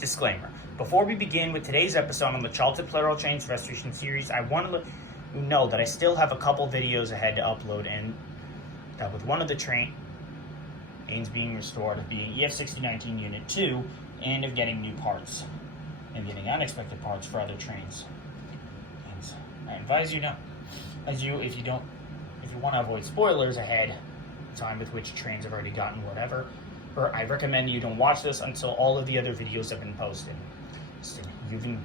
Disclaimer. Before we begin with today's episode on the Childhood Plarail Trains Restoration series, I want to let you know that I still have a couple videos ahead to upload, and that with one of the trains being restored, of being EF6019 Unit 2, and of getting new parts, and getting unexpected parts for other trains. And I advise you if you want to avoid spoilers ahead, time with which trains have already gotten whatever, or I recommend you don't watch this until all of the other videos have been posted. So you've been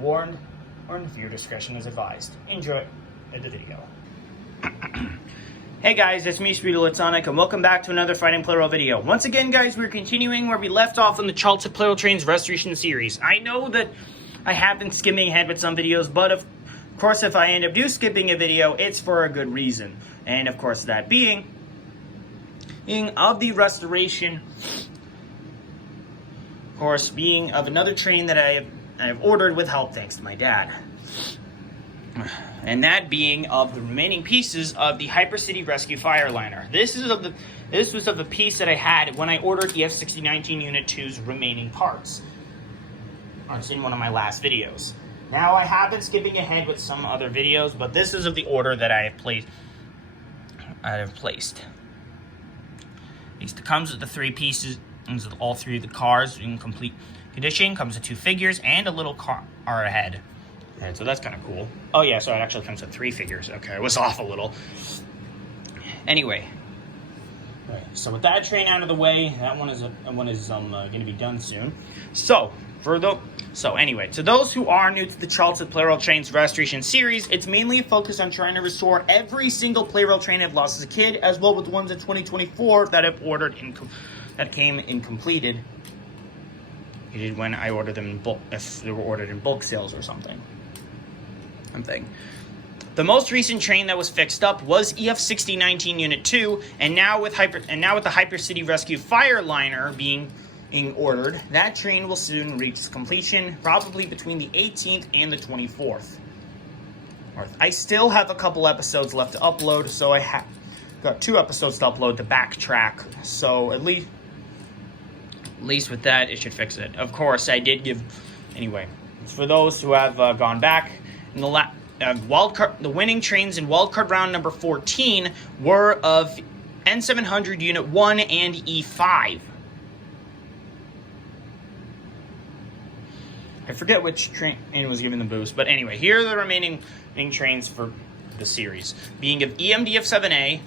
warned, or viewer discretion is advised. Enjoy the video. Hey guys, it's me, Speedolitsonic, and welcome back to another Fighting Plarail video. Once again, guys, we're continuing where we left off on the Childhood Plarail Trains Restoration series. I know that I have been skimming ahead with some videos, but of course, if I end up skipping a video, it's for a good reason. And of course, that being of the restoration, of course, being of another train that I have ordered with help thanks to my dad. And that being of the remaining pieces of the Hypercity Rescue Fire Liner. This was of the piece that I had when I ordered EF6019 Unit 2's remaining parts. It's in one of my last videos. Now, I have been skipping ahead with some other videos, but this is of the order that I have placed. It comes with the three pieces, comes with all three of the cars in complete condition, comes with two figures, and a little car ahead. And so that's kind of cool. Oh yeah, so it actually comes with three figures. Okay, I was off a little. Anyway, so with that train out of the way, that one is going to be done soon. So anyway, to those who are new to the Childhood Plarail Trains Restoration series, it's mainly a focus on trying to restore every single Plarail train I've lost as a kid, as well with the ones in 2024 that I've ordered that came in completed. When I ordered them in bulk, if they were ordered in bulk sales or something. The most recent train that was fixed up was EF6019 Unit 2, and now with the Hypercity Rescue Fire Liner being ordered, that train will soon reach its completion, probably between the 18th and the 24th. I still have a couple episodes left to upload, so I got 2 episodes to upload to backtrack, so at least with that, it should fix it. Of course, I did give... Anyway, for those who have gone back, in the winning trains in wildcard round number 14 were of N700 Unit 1 and E5. I forget which train was given the boost, but anyway, here are the remaining trains for the series. Being of EMDF7A,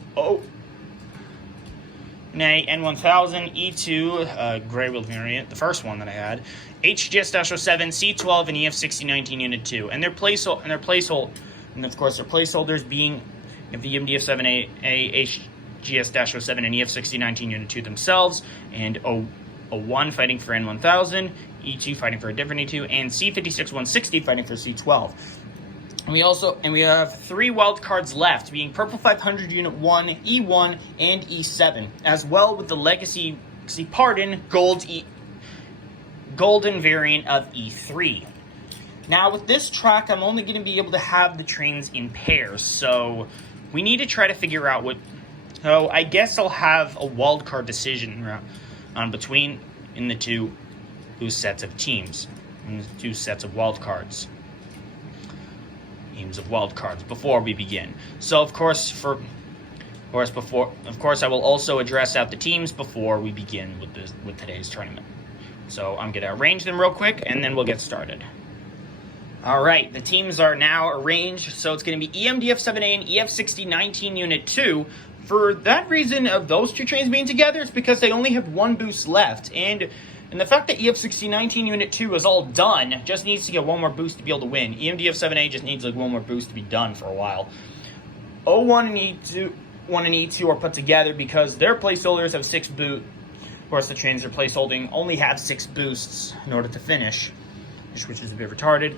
N1000, E2, gray wheel variant, the first one that I had, HGS-07, C12, and EF6019 Unit 2, and of course their placeholders being of the EMDF7A, HGS-07, and EF6019 Unit 2 themselves, and O1 fighting for N1000, E2 fighting for a different E2, and C56-160 fighting for C12. And we have 3 wild cards left, being Purple 500 Unit 1, E1, and E7, as well with the Legacy Pardon Golden variant of E3. Now, with this track, I'm only going to be able to have the trains in pairs, so we need to try to figure out what... So, I guess I'll have a wild card decision in the two sets of teams, in the 2 sets of wild cards. Teams of wild cards before we begin. So of course I will also address out the teams before we begin with today's tournament. So I'm gonna arrange them real quick and then we'll get started. Alright, the teams are now arranged, so it's gonna be EMDF7A and EF6019 Unit 2. For that reason of those 2 trains being together, it's because they only have 1 boost left, and the fact that EF6019 Unit 2 is all done, just needs to get 1 more boost to be able to win. EMDF7A just needs like 1 more boost to be done for a while. O1 and E2 are put together because their placeholders have 6 boosts. Of course, the trains they're placeholding only have 6 boosts in order to finish, which is a bit retarded.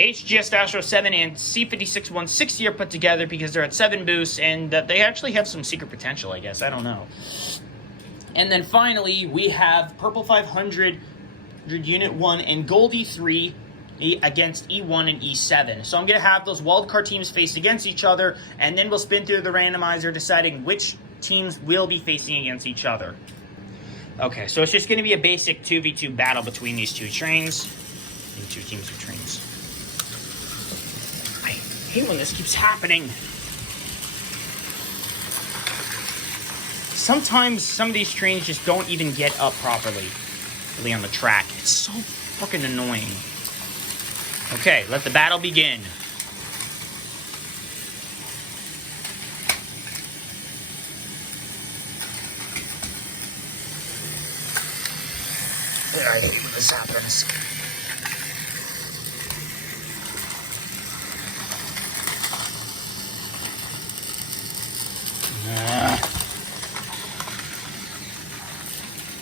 HGS-07 and C56-160 are put together because they're at 7 boosts, and that they actually have some secret potential, I guess. I don't know. And then finally, we have Purple 500 Unit 1 and Gold E3 against E1 and E7. So I'm going to have those wildcard teams face against each other, and then we'll spin through the randomizer deciding which teams will be facing against each other. Okay, so it's just going to be a basic 2v2 battle between these two trains. And two teams of trains. I hate when this keeps happening. Sometimes some of these trains just don't even get up properly, really on the track. It's so fucking annoying. Okay, let the battle begin. I hate when this happens.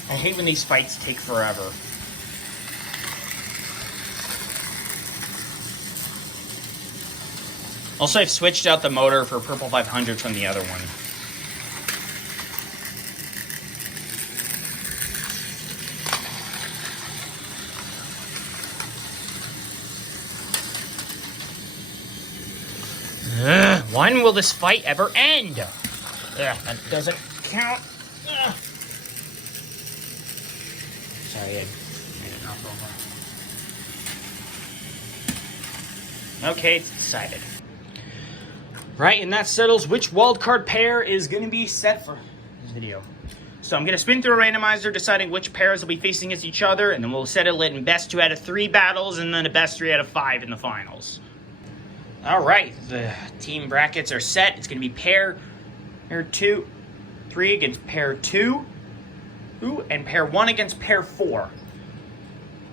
I hate when these fights take forever. Also, I've switched out the motor for Purple 500 from the other one. When will this fight ever end? That doesn't count. Sorry, I made it knock over. Okay, it's decided. Right, and that settles which wildcard pair is going to be set for this video. So I'm going to spin through a randomizer, deciding which pairs will be facing against each other, and then we'll settle it in best 2 out of 3 battles, and then a best 3 out of 5 in the finals. All right, the team brackets are set. It's going to be pair 2, 3 against pair 2, and pair 1 against pair 4.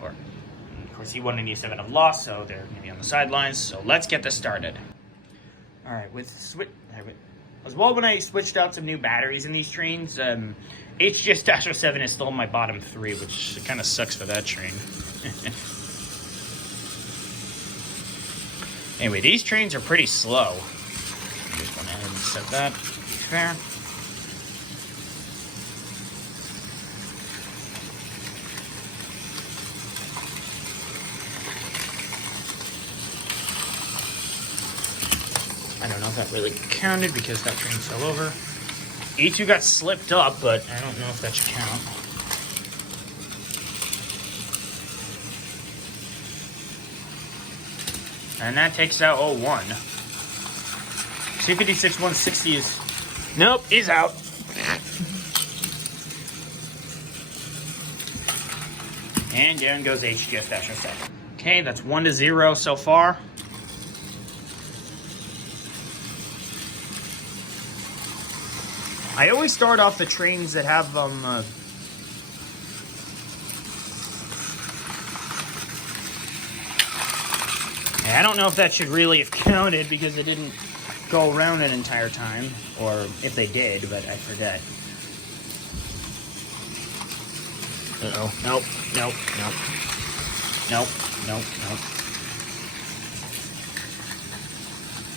Of course, E1 and E7 have lost, so they're going to be on the sidelines. So let's get this started. All right, as well, when I switched out some new batteries in these trains, HCS-07 is still in my bottom 3, which kind of sucks for that train. Anyway, these trains are pretty slow. Just went ahead and set that. Fair. I don't know if that really counted because that train fell over. E2 got slipped up, but I don't know if that should count. And that takes out 01. C56-160 is... Nope, he's out. And down goes HCS-07. Okay, that's 1-0 so far. I always start off the trains that have I don't know if that should really have counted because it didn't go around an entire time, or if they did, but I forget. Uh-oh. Nope. Nope. Nope. Nope. Nope. Nope.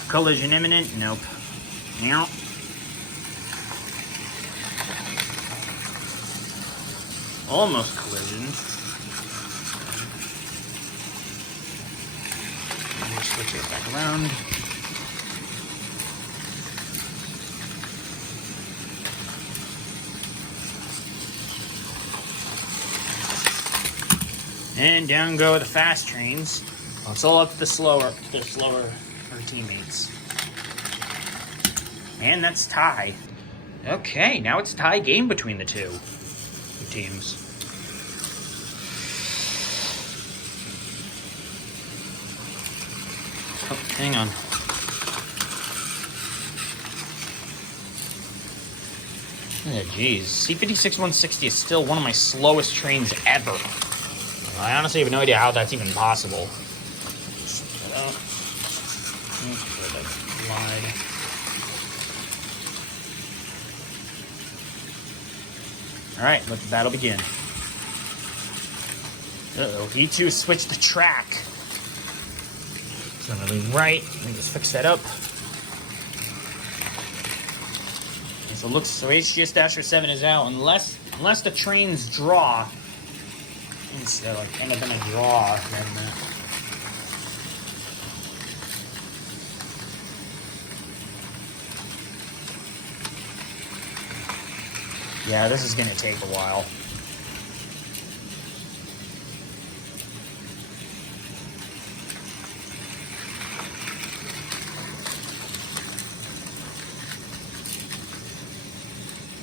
Collision imminent? Nope. Nope. Almost collision. Switch it back around. And down go the fast trains. Well, it's all up to the slower teammates. And that's tie. Okay, now it's tie game between the two teams. Oh, hang on. Oh, geez. C56-160 is still one of my slowest trains ever. I honestly have no idea how that's even possible. Alright, let the battle begin. Uh-oh, E2 switched the track. It's not really right. Let me just fix that up. Okay, so HCS-07 is out unless the trains draw. Instead, like, end up in a draw. Yeah, this is gonna take a while.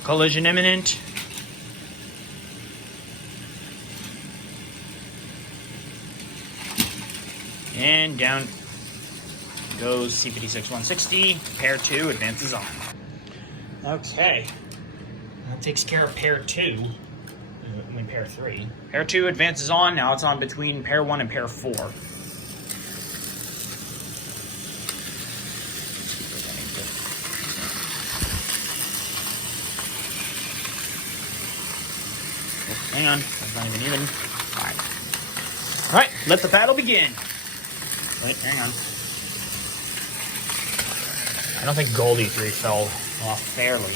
Collision imminent. And down goes C56-160. Pair 2 advances on. Okay. That takes care of pair 2. I mean, pair 3. Pair 2 advances on. Now it's on between pair 1 and pair 4. Oh, hang on. That's not even. Alright. Alright, let the battle begin. Wait, hang on. I don't think Goldie 3 fell off fairly.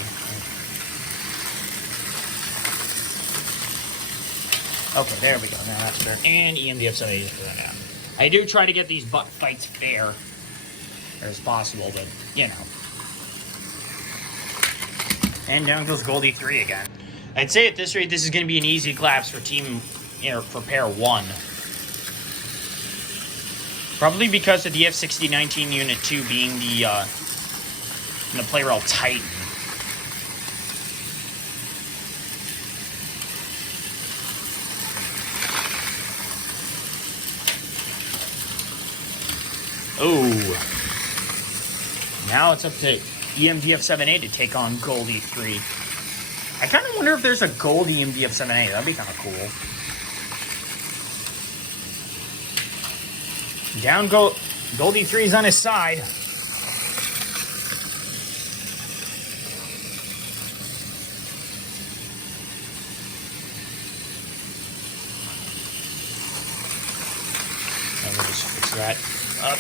Okay, there we go. Now that's fair. And EMDF-78 is for that out. I do try to get these butt fights fair as possible, but, you know. And down goes Goldie 3 again. I'd say at this rate, this is going to be an easy collapse for for pair 1. Probably because of the F6019 Unit 2 being the Plarail Titan. Oh. Now it's up to EMDF-78 to take on Goldie 3. I kind of wonder if there's a gold EMDF-78. That'd be kind of cool. Down Goldie 3's on his side. And we'll just fix that up.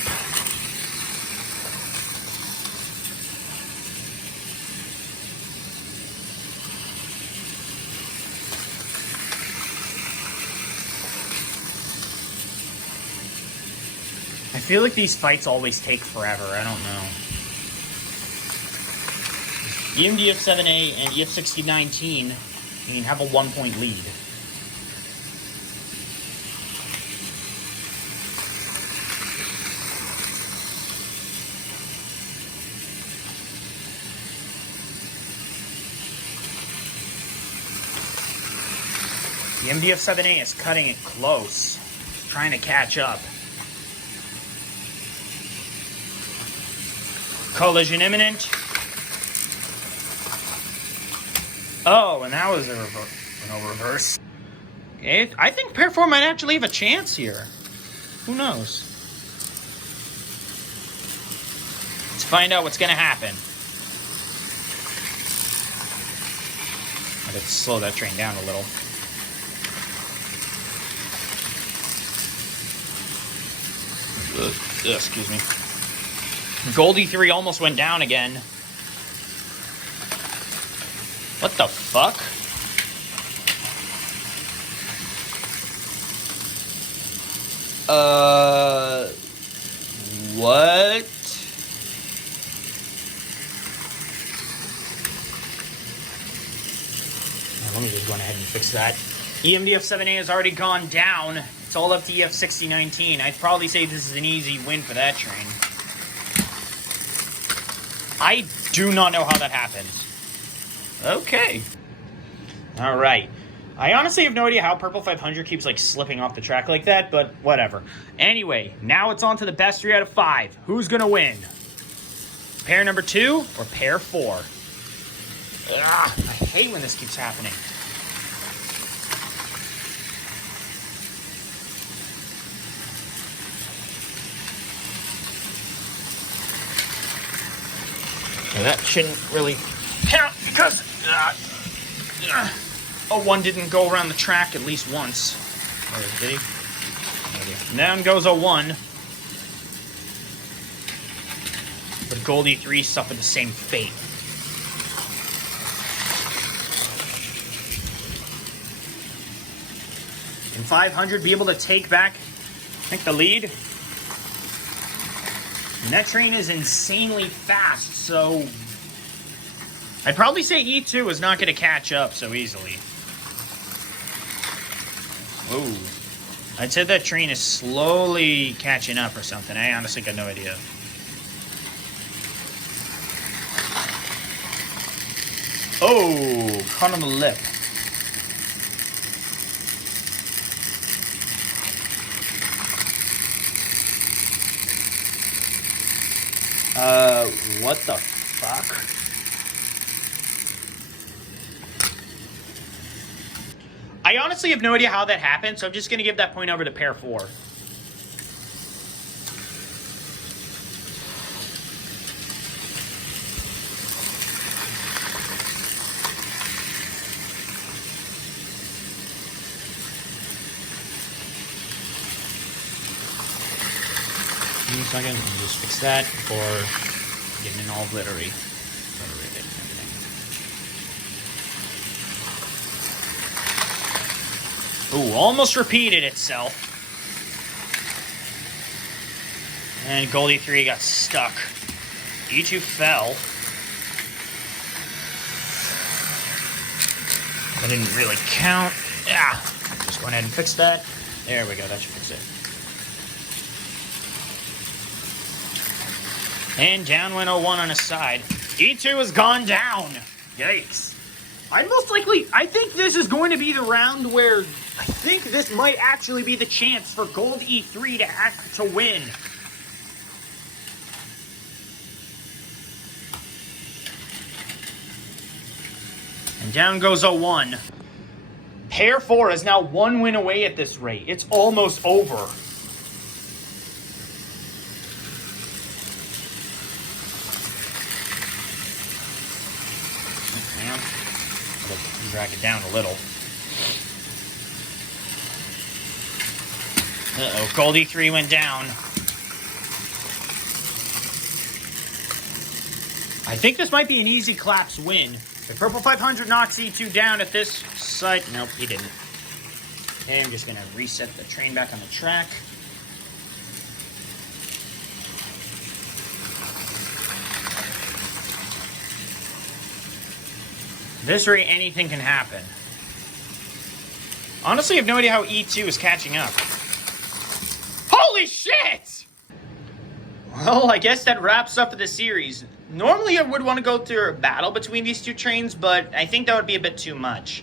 I feel like these fights always take forever. I don't know. EMDF-7A and EF-6019 have a 1-point lead. The EMDF-7A is cutting it close, trying to catch up. Collision imminent. Oh, and that was a reverse. Okay, I think pair 4 might actually have a chance here. Who knows? Let's find out what's going to happen. I gotta slow that train down a little. Excuse me. Goldie 3 almost went down again. What the fuck? What? Let me just go ahead and fix that. EMDF-7A has already gone down. It's all up to EF-6019. I'd probably say this is an easy win for that train. I do not know how that happened. Okay. Alright. I honestly have no idea how Purple 500 keeps, like, slipping off the track like that, but whatever. Anyway, now it's on to the best 3 out of 5. Who's gonna win? Pair number 2 or pair 4? Ugh, I hate when this keeps happening. Now that shouldn't really count because 01 didn't go around the track at least once. Or did he? Down goes 01. But Goldie 3 suffered the same fate. Can 500 be able to take back, I think, the lead? And that train is insanely fast, so I'd probably say E2 is not going to catch up so easily. Ooh. I'd say that train is slowly catching up or something. I honestly got no idea. Oh! caught on the lip. What the fuck? I honestly have no idea how that happened, so I'm just gonna give that point over to pair 4. Give me a second, let me just fix that before getting it all obliterated and everything. Ooh, almost repeated itself. And Goldie 3 got stuck. E2 fell. That didn't really count. Yeah, just go ahead and fix that. There we go, that should fix it. And down went 01 on his side. E2 has gone down. Yikes. I think this is going to be the round where I think this might actually be the chance for Gold E3 to win. And down goes 01. Pair 4 is now 1 win away at this rate. It's almost over. Drag it down a little. Uh-oh, Goldie 3 went down. I think this might be an easy collapse win. The Purple 500 knocks E2 down at this site. Nope, he didn't. And I'm just going to reset the train back on the track. This rate, anything can happen. Honestly, I have no idea how E2 is catching up. Holy shit! Well, I guess that wraps up the series. Normally, I would want to go through a battle between these two trains, but I think that would be a bit too much.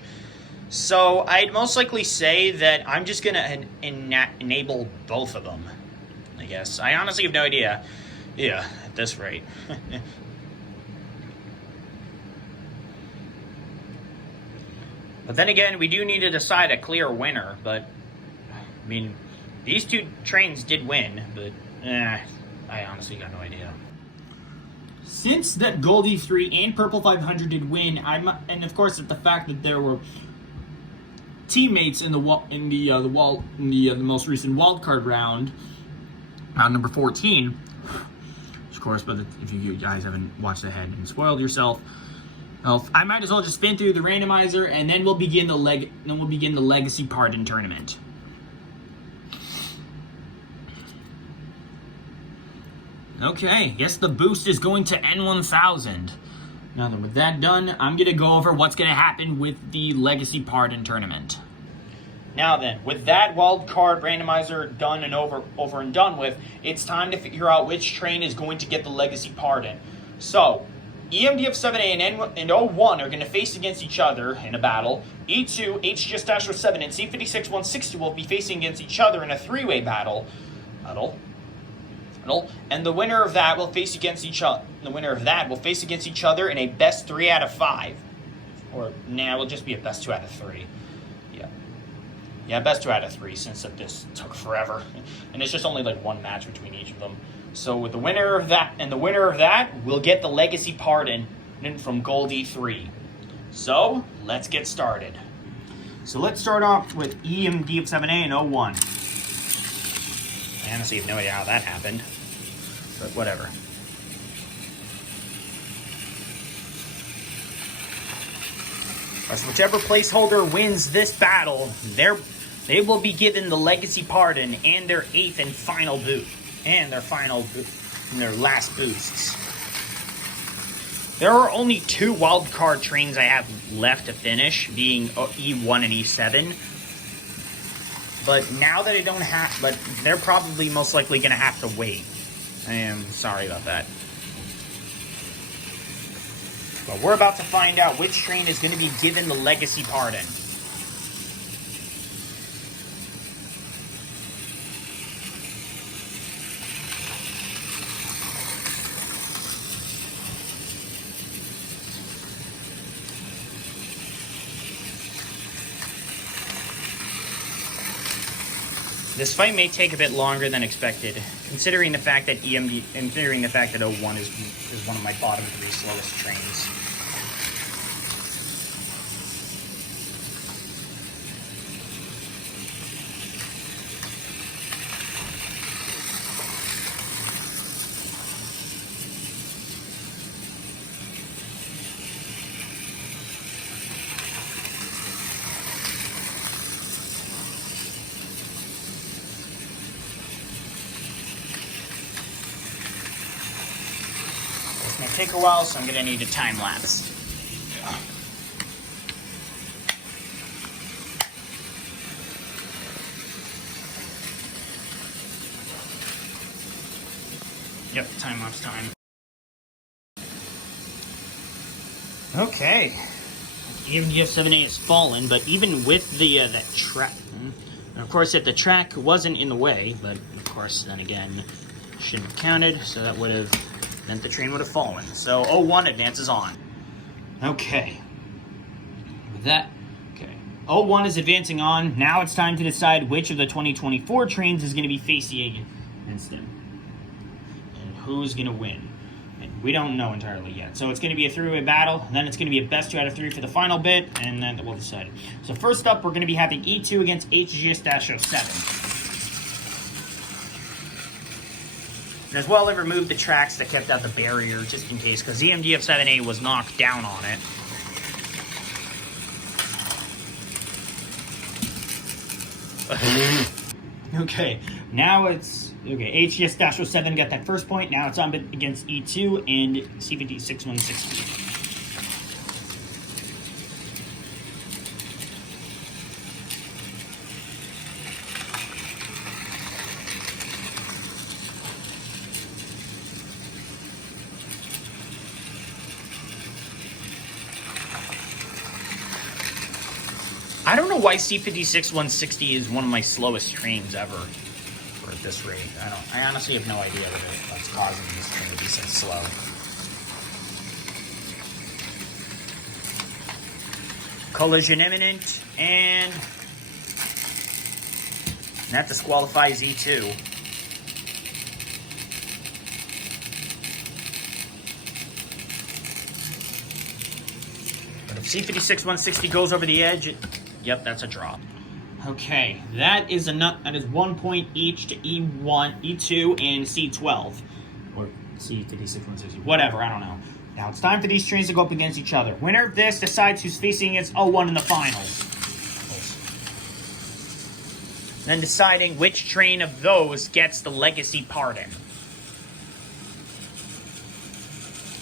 So, I'd most likely say that I'm just going to enable both of them, I guess. I honestly have no idea. Yeah, at this rate. But then again, we do need to decide a clear winner. But, I mean, these two trains did win. But, I honestly got no idea. Since that Goldie 3 and Purple 500 did win, and of course, the fact that there were teammates in the most recent wildcard round, round number 14. Of course, but if you guys haven't watched ahead and spoiled yourself. I might as well just spin through the randomizer, and then we'll begin the legacy pardon tournament. Okay, yes, the boost is going to N1000. Now then, with that done, I'm gonna go over what's gonna happen with the legacy pardon tournament. Now then, with that wild card randomizer done and over and done with, it's time to figure out which train is going to get the legacy pardon. So, EMDF7A and 01 are going to face against each other in a battle. E2, HGS-07, and C56-160 will be facing against each other in a 3-way battle. And the winner of that will face against each other. The winner of that will face against each other in a best 3 out of 5. Or, nah, it'll just be a best 2 out of 3. Yeah, best 2 out of 3, since this took forever. And it's just only like one match between each of them. So with the winner of that, will get the legacy pardon from Goldie 3. So let's get started. So let's start off with EMDF7A and 01. I honestly have no idea how that happened, but whatever. So whichever placeholder wins this battle, they will be given the legacy pardon and their 8th and final boot. And their last boosts. There are only 2 wildcard trains I have left to finish, being E1 and E7. But now that I don't have, but they're probably most likely going to have to wait. I am sorry about that. But we're about to find out which train is going to be given the legacy pardon. This fight may take a bit longer than expected, considering the fact that O1 is one of my bottom 3 slowest trains. It's going to take a while, so I'm going to need a time lapse. Yep, time lapse time. Okay. Even GF7A has fallen, but even with the that track, and of course if the track wasn't in the way, but of course then again shouldn't have counted, so that would have meant the train would have fallen. So O1 advances on. Okay. With that, okay. O1 is advancing on. Now it's time to decide which of the 2024 trains is going to be facing against him. And who's going to win. And we don't know entirely yet. So it's going to be a three-way battle. And then it's going to be a best 2 out of 3 for the final bit. And then we'll decide. So first up, we're going to be having E2 against HCR-07. And as well, I removed the tracks that kept out the barrier just in case, because EMDF7A was knocked down on it. Okay, now it's... Okay, HCS-07 got that first point. Now it's on against E2 and C56-160. I don't know why C56-160 is one of my slowest trains ever, or at this rate. I honestly have no idea what's causing this train to be so slow. Collision imminent, and that disqualifies E2. But if C56-160 goes over the edge, yep, that's a draw. Okay, that is 1 point each to E1, E2, and C12. Or C56-160, whatever, I don't know. Now it's time for these trains to go up against each other. Winner of this decides who's facing against O1 in the finals. Then deciding which train of those gets the legacy pardon.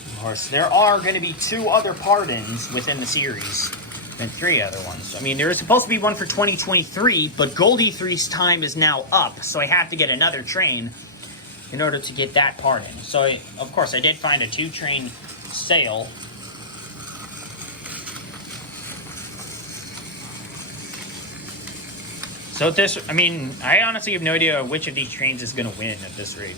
Of course, there are going to be 2 other pardons within the series. And 3 other ones. I mean, there is supposed to be one for 2023, but Gold E3's time is now up, so I have to get another train in order to get that pardon. So, of course, I did find a 2-train sale. So this, I mean, I honestly have no idea which of these trains is going to win at this rate.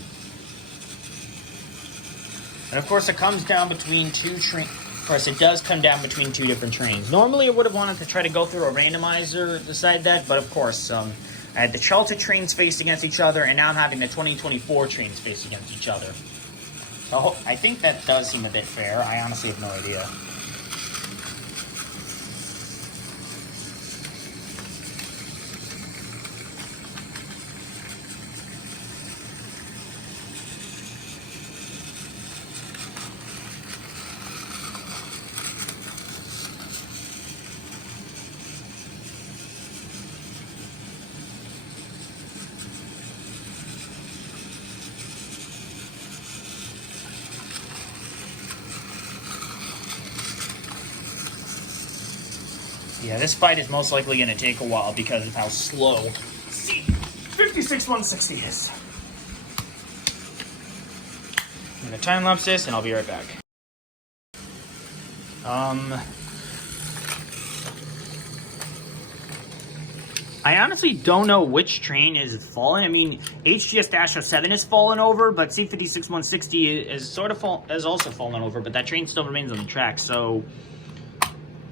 And of course, it comes down between 2 trains. Of course, it does come down between 2 different trains. Normally, I would have wanted to try to go through a randomizer to decide that, but of course, I had the Childhood trains face against each other, and now I'm having the 2024 trains face against each other. So I think that does seem a bit fair. I honestly have no idea. Yeah, this fight is most likely going to take a while because of how slow C56-160 is. I'm going to time lapse this and I'll be right back. I honestly don't know which train is fallen. I mean, HGS-07 is fallen over, but C56-160 has also fallen over, but that train still remains on the track, so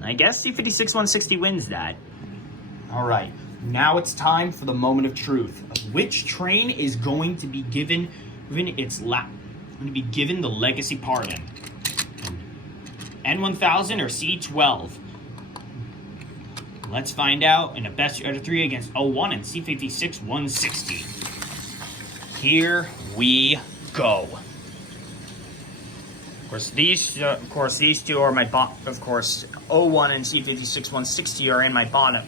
I guess C56-160 wins that. All right, now it's time for the moment of truth. Which train is going to be given the legacy pardon? N1000 or C12? Let's find out in a best out of 3 against 01 and C56-160. Here we go. Of course, these two are my of course, 01 and C56-160 are in my bottom.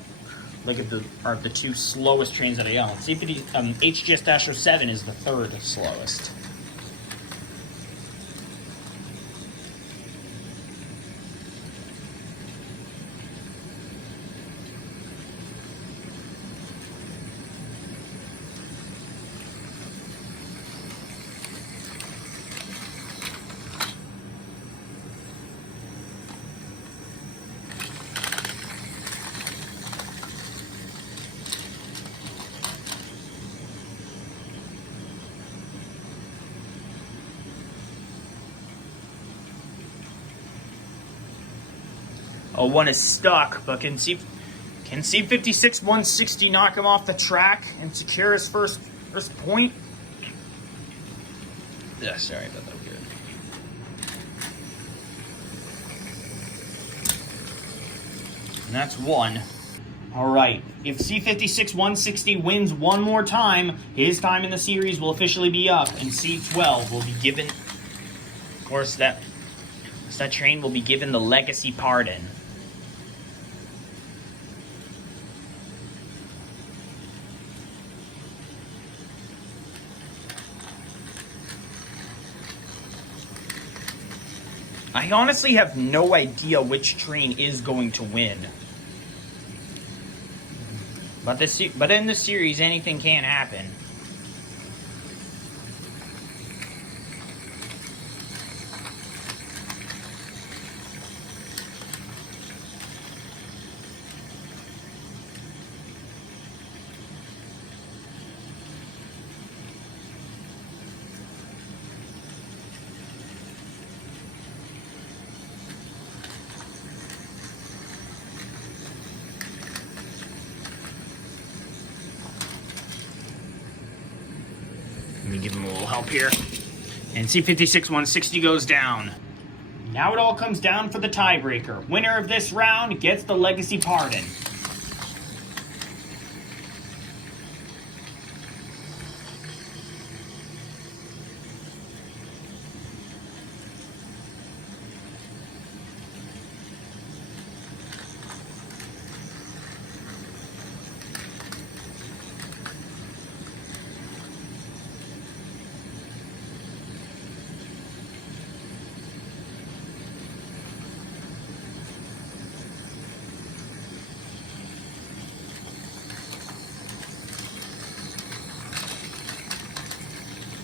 Look at are the two slowest trains that I own. HGS-07 is the third slowest. One is stuck, but can C56-160 knock him off the track and secure his first point? Yeah, sorry about that. Good. And that's one. All right. If C56-160 wins one more time, his time in the series will officially be up, and C12 will be given. Of course, that train will be given the legacy pardon. I honestly have no idea which train is going to win. But in the series, anything can happen. Let me give him a little help here. And C56-160 goes down. Now it all comes down for the tiebreaker. Winner of this round gets the legacy pardon.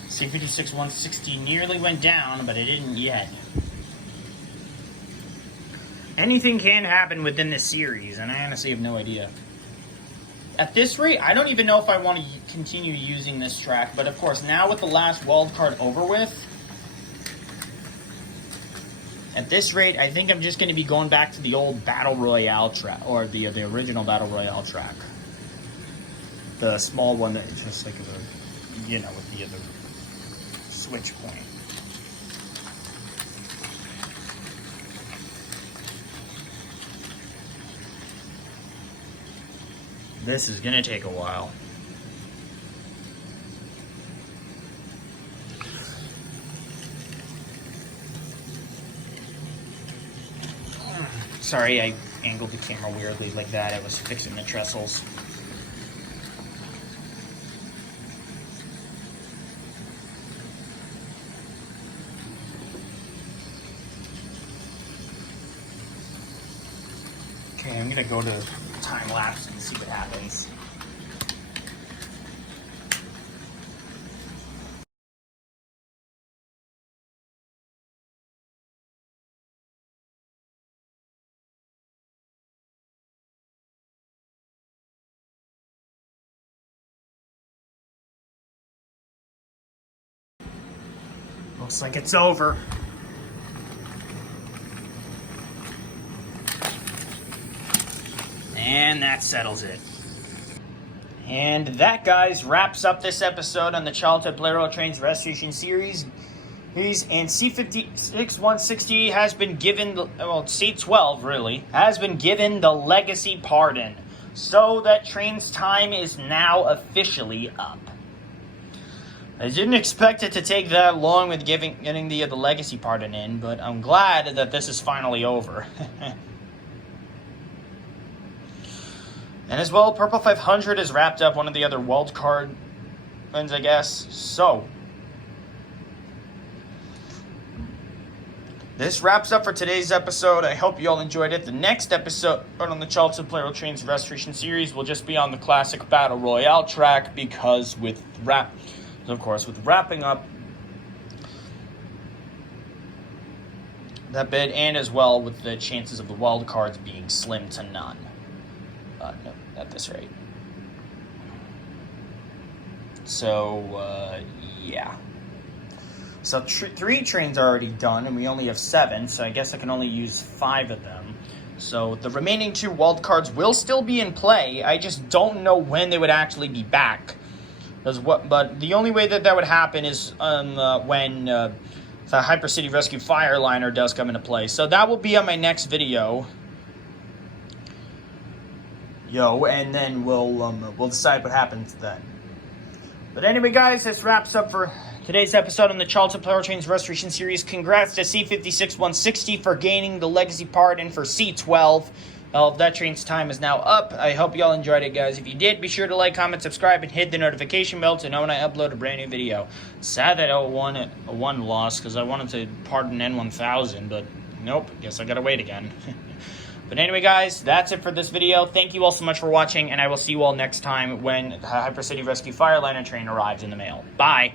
C56-160 nearly went down, but it didn't yet. Anything can happen within this series, and I honestly have no idea. At this rate, I don't even know if I want to continue using this track, but of course, now with the last wildcard over with, at this rate, I think I'm just going to be going back to the old Battle Royale track, or the original Battle Royale track. The small one that is just like with the other switch point. This is gonna take a while. Sorry, I angled the camera weirdly like that. I was fixing the trestles. Okay, I'm gonna go to time lapse and see what happens. Looks like it's over. And that settles it. And that, guys, wraps up this episode on the Childhood Plarail Trains Restoration Series. And C56-160 has been given, C12 really, has been given the legacy pardon. So that train's time is now officially up. I didn't expect it to take that long with getting the legacy pardon in, but I'm glad that this is finally over. And as well, Purple 500 has wrapped up one of the other wild card ones, I guess. So, this wraps up for today's episode. I hope you all enjoyed it. The next episode on the Childhood Plarail Trains Restoration Series will just be on the classic Battle Royale track, because with wrapping up that bit, and as well with the chances of the wild cards being slim to none. No, at this rate. So, yeah. So 3 trains are already done, and we only have 7, so I guess I can only use 5 of them. So the remaining 2 wild cards will still be in play. I just don't know when they would actually be back. But the only way that would happen is when the Hyper City Rescue Fire Liner does come into play. So that will be on my next video. And then we'll decide what happens then. But anyway, guys, this wraps up for today's episode on the Childhood Plarail Trains Restoration Series. Congrats to C56-160 for gaining the legacy pardon for C12. That train's time is now up. I hope you all enjoyed it, guys. If you did, be sure to like, comment, subscribe, and hit the notification bell to know when I upload a brand new video. Sad that L1 lost, because I wanted to pardon N1000, but nope, guess I gotta wait again. But anyway, guys, that's it for this video. Thank you all so much for watching, and I will see you all next time when the Hyper City Rescue Fire Liner train arrives in the mail. Bye!